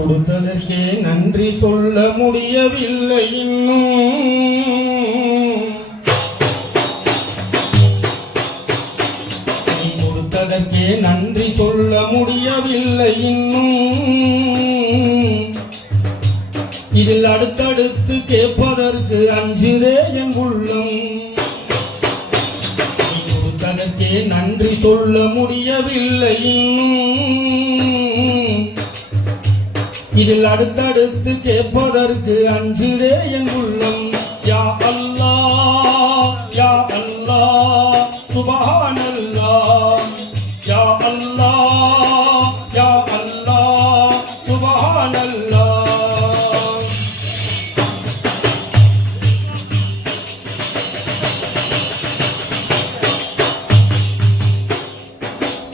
கொடுத்ததற்கே நன்றி சொல்ல முடியவில்லை இன்னும். நீ கொடுத்ததற்கே நன்றி சொல்ல முடியவில்லை இன்னும். இதில் அடுத்தடுத்து கேட்பதற்கு அஞ்சுதே என் உள்ளம். நீ கொடுத்ததற்கே நன்றி சொல்ல முடியவில்லை இன்னும். இதில் அடுத்தடுத்து கேட்பதற்கு அஞ்சுதே என் உள்ளம். யா அல்லாஹ் யா அல்லாஹ் சுப்ஹானல்லாஹ். யா அல்லாஹ் யா அல்லாஹ் சுப்ஹானல்லாஹ்.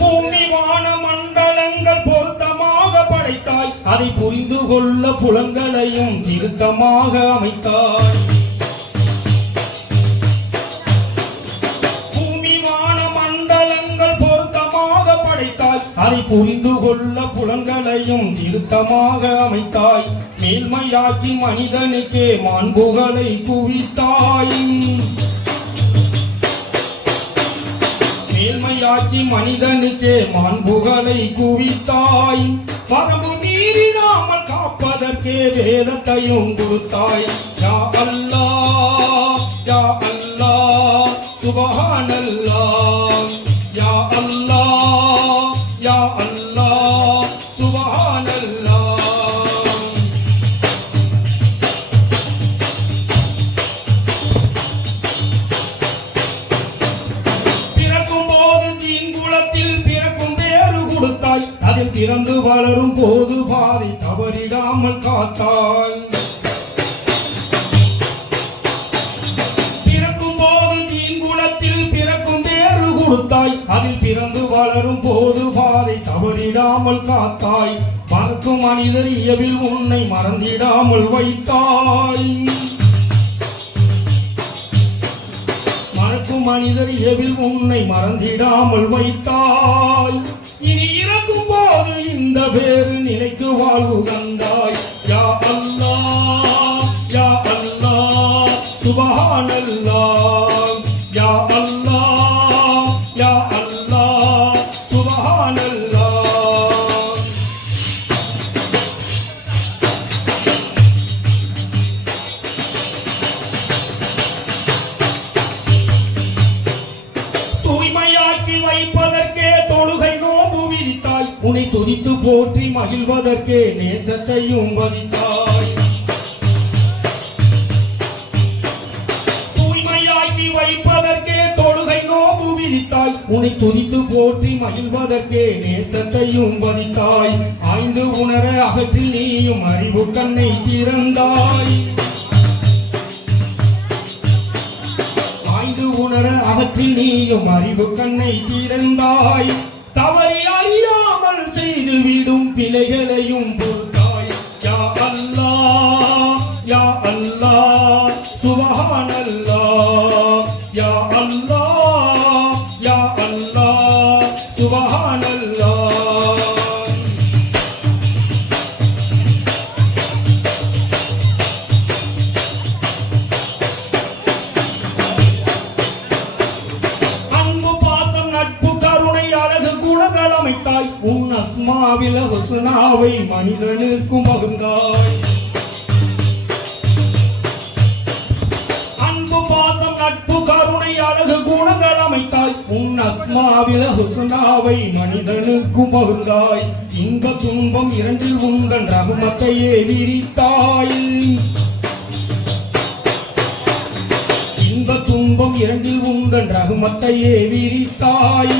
பூமி வான மண்டலங்கள் பொருத்தமாக படைத்தாய். அதை புரிந்து கொள்ள புலன்களையும் திருத்தமாக அமைத்தாய். பூமி வான மண்டலங்கள் பொருத்தமாக படைத்தாய். அதை புரிந்து கொள்ள புலன்களையும் திருத்தமாக அமைத்தாய். மேல்மையாக்கி மனிதனுக்கே மாண்புகளை குவித்தாய். மேல்மையாக்கி மனிதனுக்கே மாண்புகளை குவித்தாய். வரம்பு மீறினாமல் காப்பதற்கே வேதத்தையும் கொடுத்தாய். யா அல்லாஹ் யா அல்லாஹ் சுப்ஹானல்லாஹ். யா அல்லாஹ் யா அல்லாஹ் சுப்ஹானல்லாஹ். பிறக்கும் போது தீங்குளத்தில் பிறக்கும் பேறு கொடுத்தாய். அதில் பிறந்து வளரும் போது பாதை தவறிடாமல் காத்தாய். பிறக்கும் போது தீங்குளத்தில் பிறக்கும் பேறு கொடுத்தாய். அதில் பிறந்து வளரும் போது பாதை தவறிடாமல் காத்தாய். மறக்கும் மனிதர் இயவில் உன்னை மறந்திடாமல் வைத்தாய். மறக்கும் மனிதர் இயவில் உன்னை மறந்திடாமல் வைத்தாய். இனி இறக்கும் போது இந்த பேரு நினைக்கு வாழ்வு தந்தாய். யா அல்லாஹ் யா அல்லாஹ் சுப்ஹானல்லாஹ். யா அல்லாஹ் யா அல்லாஹ் சுப்ஹானல்லாஹ். தூய்மையாக்கி வைப்பதற்கே தொழுகை நோன்பு விதித்தாய். உன்னை துதித்து போற்றி மகிழ்வதற்கே நேசத்தையும் வதித்தாய். தூய்மையாக்கி வைப்பதற்கே தொழுகை நோன்பு விதித்தாய். உன்னை துதித்து போற்றி மகிழ்வதற்கே நேசத்தையும் வதித்தாய். ஆய்ந்து உணர அகற்றில் நீயும் அறிவு கண்ணை திறந்தாய். ஆய்ந்து உணர அகற்றில் நீயும் அறிவு கண்ணை திறந்தாய். தவறி அறியாமல் செய்துவிடும் பிழைகளையும் பொறுத்தாய். யா அல்லாஹ் யா அல்லாஹ் சுப்ஹானல்லாஹ். யா அல்லாஹ் யா அல்லாஹ் சுப்ஹானல்லாஹ். அன்பு பாசம் நட்பு கருணை அழகு குணங்கள் அமைத்தாய். உன் அஸ்மாவில ஹுஸ்னாவை மனிதனுக்கும் பகிர்ந்தாய். அன்பு பாசம் நட்பு கருணை அழகு குணங்கள் அமைத்தாய். உன் அஸ்மாவில ஹுஸ்னாவை மனிதனுக்கும் பகிர்ந்தாய். இன்ப துன்பம் இரண்டில் உங்கள் ரஹ்மத்தையே விரித்தாய். இன்ப துன்பம் இரண்டில் உங்கள் ரஹ்மத்தையே விரித்தாய்.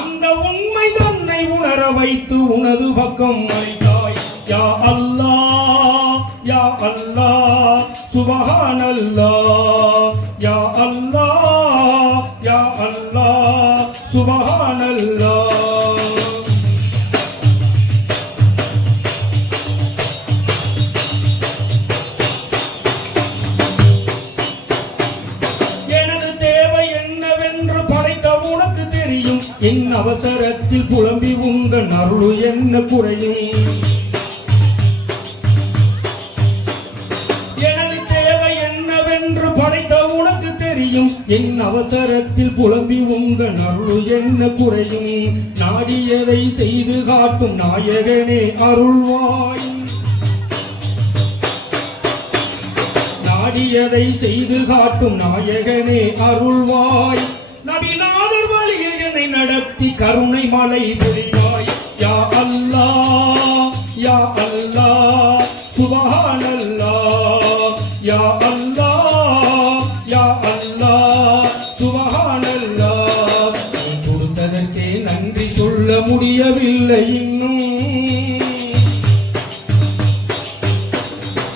அந்த உண்மை தன்னை உணர வைத்து உனது பக்கம் அழைத்தாய். யா அல்லாஹ் யா அல்லாஹ் சுப்ஹானல்லாஹ். யா அல்லாஹ் யா அல்லாஹ் சுப்ஹானல்லாஹ். எனது தேவை என்னவென்று படைத்த உனக்கு தெரியும். என் அவசரத்தில் புலம்பி உங்கள் அருள் என்ன குறையும். என் அவசரத்தில் புலம்பி உங்கள் அருள் என்ன குறையும் நாடியதை செய்து காட்டும் நாயகனே அருள்வாய் நாடியதை செய்து காட்டும் நாயகனே அருள்வாய் நபிநாதர் வழியில் என்னை நடத்தி கருணை மலை பொழிவாய் யா அல்லாஹ் யா அல்லாஹ் சுப்ஹானல்லாஹ் யா அல்லாஹ் யா அல்லாஹ் சுப்ஹானல்லாஹ் நீ கொடுத்ததற்கே நன்றி சொல்ல முடியவில்லை இன்னும்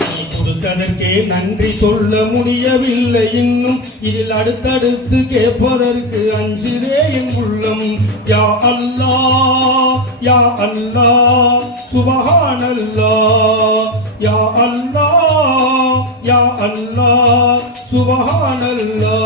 நீ கொடுத்ததற்கே நன்றி சொல்ல முடியவில்லை இன்னும் இதில் அடுத்தடுத்து கேட்பதற்கு அஞ்சுதே என் உள்ளம் யா அல்லாஹ் யா அல்லாஹ் சுப்ஹானல்லாஹ் யா அல்லாஹ் யா அல்லாஹ் சுப்ஹானல்லாஹ்